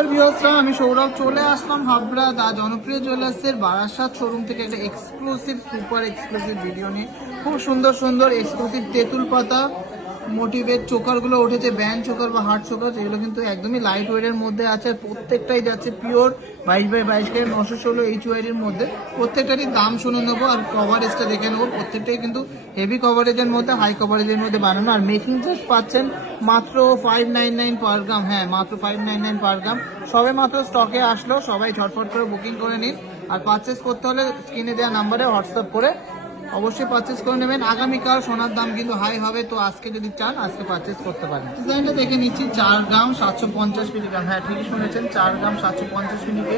আমি সৌরভ চলে আসলাম হাবড়া জনপ্রিয় জুয়েলার্সের বারাসাত শোরুম থেকে একটা এক্সক্লুসিভ সুপার এক্সক্লুসিভ ভিডিও নিয়ে। খুব সুন্দর সুন্দর এক্সক্লুসিভ তেঁতুল পাতা মোটিভের চোকারগুলো উঠেছে, ব্যান্ড চোকার বা হার্ট চোকার, যেগুলো কিন্তু একদমই লাইট ওয়েটের মধ্যে আছে। প্রত্যেকটাই যাচ্ছে পিওর 22x22 ক্যারেট 916 HYD-র মধ্যে। প্রত্যেকটারই দাম শুনে নেবো আর কভারেজটা দেখে নেবো। প্রত্যেকটাই কিন্তু হেভি কভারেজের মধ্যে, হাই কভারেজের মধ্যে বানানো। আর মেকিং চার্জ পাচ্ছেন মাত্র 599 পার গ্রাম। হ্যাঁ, মাত্র 599 পার গ্রাম। সবে মাত্র স্টকে আসলো, সবাই ঝটফট করে বুকিং করে নিন। আর পারচেস করতে হলে স্ক্রিনে দেওয়া নাম্বারে হোয়াটসঅ্যাপ করে অবশ্যই পারচেস করে নেবেন। আগামীকাল সোনার দাম কিন্তু হাই হবে, তো আজকে যদি চান আজকে পারচেস করতে পারেন। ডিজাইনটা দেখে নিচ্ছি, 4 গ্রাম 750 মিলিগ্রাম। হ্যাঁ, ঠিকই শুনেছেন, 4 গ্রাম 750 মিলিকে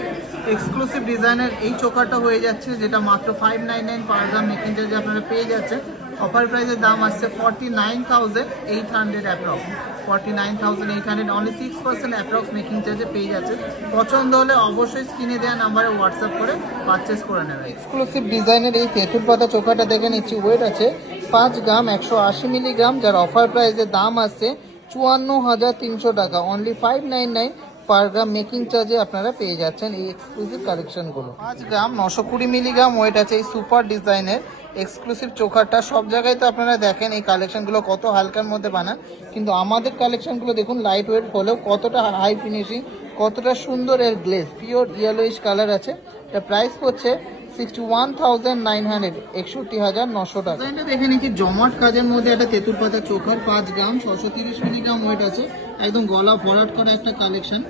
এক্সক্লুসিভ ডিজাইনের এই চোকারটা হয়ে যাচ্ছে, যেটা মাত্র 599 পার গ্রাম মেকিং চার্জে আপনারা পেয়ে যাচ্ছেন। অফার প্রাইসের দাম আসছে 49,800 অ্যাপ্রক্স। 49,800, অনলি 6% অ্যাপ্রক্স মেকিং চার্জে পেয়ে যাচ্ছে। পছন্দ হলে অবশ্যই স্ক্রিনে দেওয়া নাম্বারে হোয়াটসঅ্যাপ করে পারচেস করে নেবে। এক্সক্লুসিভ ডিজাইনের এই তেঁতুল পাতা চোকাটা দেখে নিচ্ছি, ওয়েট আছে 5 গ্রাম 180 মিলিগ্রাম, যার অফার প্রাইসের দাম আসছে 54,300 টাকা। অনলি 599 পার গ্রাম মেকিং চার্জে আপনারা পেয়ে যাচ্ছেন এই এক্সক্লুসিভ কালেকশনগুলো। 5 গ্রাম 920 মিলিগ্রাম ওয়েট আছে এই সুপার ডিজাইনের এক্সক্লুসিভ চোখাটা। সব জায়গায় তো আপনারা দেখেন এই কালেকশনগুলো কত হালকার মধ্যে বানান, কিন্তু আমাদের কালেকশনগুলো দেখুন লাইট ওয়েট হলেও কতটা হাই ফিনিশিং, কতটা সুন্দর এর গ্লেজ, পিওর ইয়েলোইশ কালার আছে। এটা প্রাইস হচ্ছে 61,900, 61,900 টাকা। ডিজাইনটা দেখে নিচ্ছি, জমাট কাজের মধ্যে একটা তেঁতুল পাতা চোখার 5 গ্রাম 630 মিলিগ্রাম ওয়েট আছে, একদম গলা ভরাট করা একটা কালেকশন।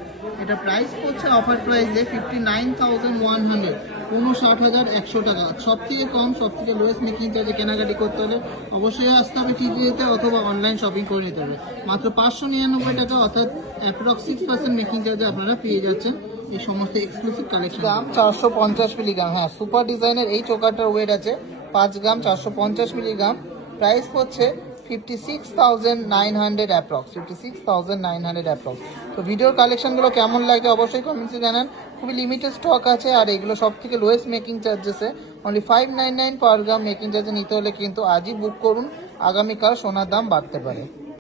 এটা প্রাইস হচ্ছে অফার প্রাইসে 59,100, 59,100 টাকা। সব থেকে কম, সব থেকে লোয়েস্ট মেকিং চার্জে কেনাকাটি করতে হলে অবশ্যই আসতে হবে টিভিতে অথবা অনলাইন শপিং করে নিতে হবে। মাত্র 599 টাকা, অর্থাৎ অ্যাপ্রক্স 6% মেকিং চার্জে আপনারা পেয়ে যাচ্ছেন এই সমস্ত এক্সক্লুসিভ কালেকশন। দাম 450 মিলিগ্রাম। হ্যাঁ, সুপার ডিজাইনের এই চোকাটার ওয়েট আছে 5 গ্রাম 450 মিলিগ্রাম। প্রাইস হচ্ছে 56,900 অ্যাপ্রক্স, 56,900 অ্যাপ্রক্স। তো ভিডিওর কালেকশনগুলো কেমন লাগে অবশ্যই কমেন্টসে জানান। খুবই লিমিটেড স্টক আছে, আর এগুলো সব থেকে লোয়েস্ট মেকিং চার্জেসে, অনলি 599 পার গ্রাম মেকিং চার্জে নিতে হলে কিন্তু আজই বুক করুন, আগামীকাল সোনার দাম বাড়তে পারে।